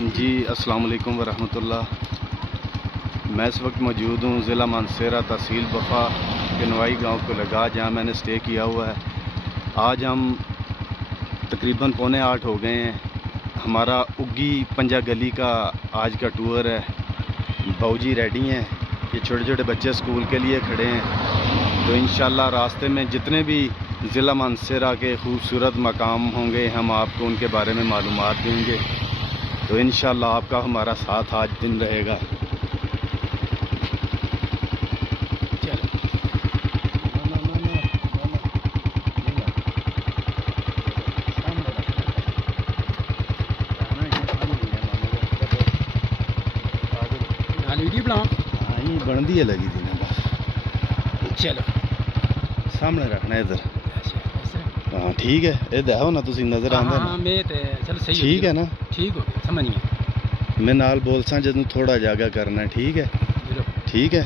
जी अस्सलाम वालेकुम वरहमतुल्लाह। मैं इस वक्त मौजूद हूँ ज़िला मानसेरा तहसील बफा के नवाई गाँव को लगा, जहाँ मैंने स्टे किया हुआ है। आज हम तकरीबन 7:45 हो गए हैं। हमारा उग्गी पंजा गली का आज का टूर है। बाऊजी रेडी हैं, ये छोटे छोटे बच्चे स्कूल के लिए खड़े हैं। तो इंशाल्लाह रास्ते में जितने भी ज़िला मानसेरा के खूबसूरत मकाम होंगे हम आपको उनके बारे में मालूमात देंगे। तो इंशाल्लाह आपका हमारा साथ आज दिन रहेगा। वीडियो बनाओ। हाँ ये बनती है लगी थी ना, बस चलो सामने रखना है इधर। हाँ ठीक है, ये देखो ना तुसी नजर आंदा ना। हाँ मैं ते चल सही ठीक है ना, ठीक हो गया, समझ गया। मैं नाल बोल सा जदों थोड़ा जागा करना है। ठीक है ठीक है।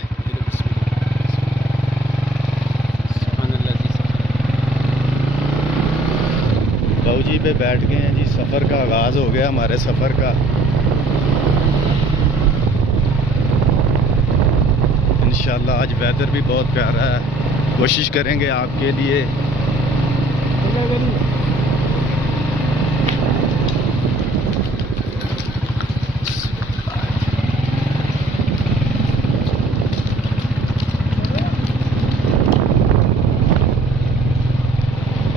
बाऊजी पे बैठ गए हैं जी। सफ़र का आगाज़ हो गया हमारे सफ़र का। इंशाल्लाह आज वेदर भी बहुत प्यारा है। कोशिश करेंगे आपके लिए।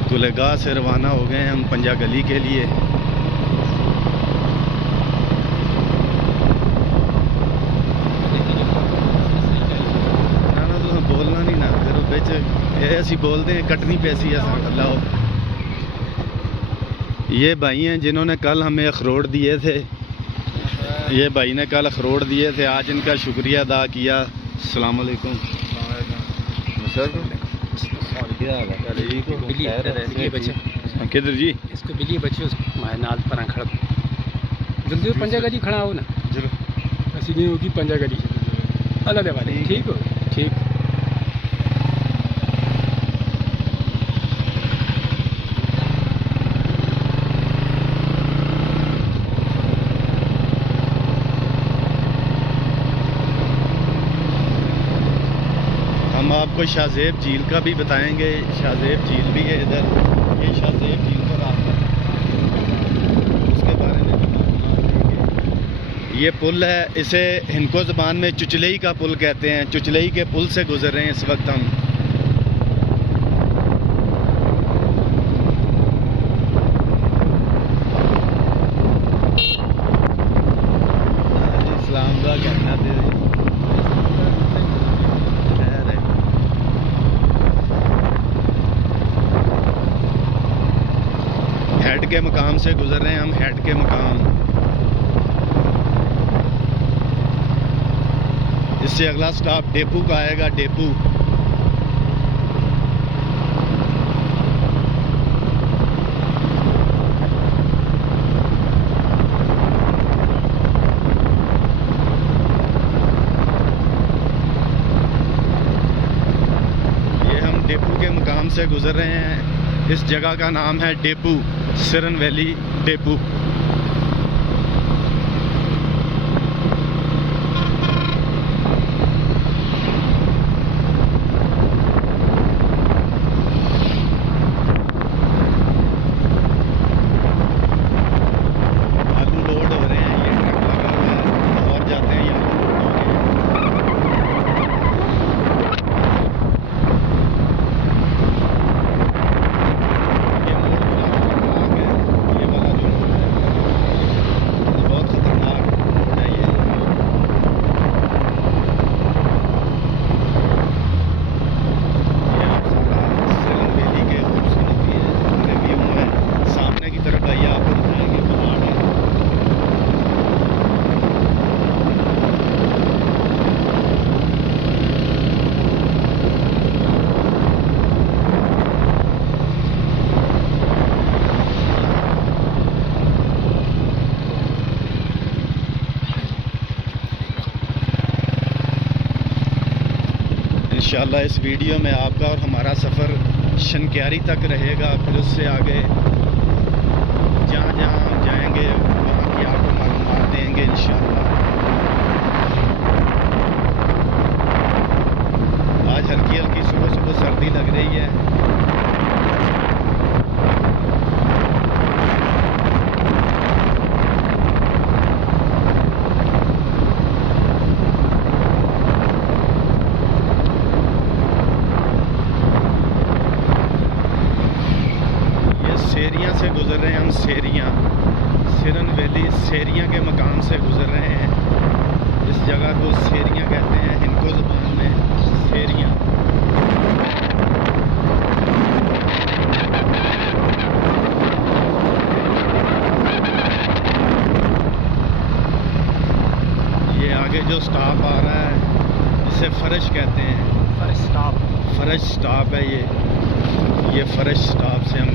कुलेगाह से रवाना हो गए हम पंजा गली के लिए। ना तो बोलना नहीं ना, फिर बिच ऐसी बोलते हैं कटनी पैसी है। ये भाई हैं जिन्होंने कल हमें अखरोट दिए थे। ये भाई ने कल अखरोट दिए थे, आज इनका शुक्रिया अदा किया। अस्सलाम वालेकुम सर। किधर जी? इसको बिल्ली बच्चे हमारे नाल पर खड़ा जल्दी पंजा गली खड़ा हो ना। जरूर ऐसी नहीं होगी पंजा गली। अल्लाह दे वाले ठीक हो ठीक। हम आपको शाहजेब झील का भी बताएंगे। शाहजेब झील भी है इधर। ये शाहजेब झील का रास्ता है, उसके बारे में भी मालूमात देंगे। ये पुल है, इसे हिंदको ज़बान में चुचलई का पुल कहते हैं। चुचलई के पुल से गुजर रहे हैं इस वक्त हम। इस्लाम का कहना दे हेड के मकाम से गुजर रहे हैं हम। हेड के मकाम, इससे अगला स्टॉप डेपू का आएगा। डेपू ये हम डेपू के मकाम से गुजर रहे हैं। इस जगह का नाम है डेपू, सिरन वैली डेपू। आलू लोड हो रहे हैं, ये ट्रक लगा हुआ है और जाते हैं यहाँ। इंशाल्लाह इस वीडियो में आपका और हमारा सफ़र शनक्यारी तक रहेगा। फिर उससे आगे जहाँ जहाँ हम जाएंगे वहाँ की आपको मालूमात सेरियां के मकाम से गुजर रहे हैं। इस जगह को सेरियां कहते हैं, हिंदू ज़ुबान में सेरियां। ये आगे जो स्टॉप आ रहा है इसे फरश कहते हैं। First stop. फरश स्टॉप है ये फरश स्टॉप से हम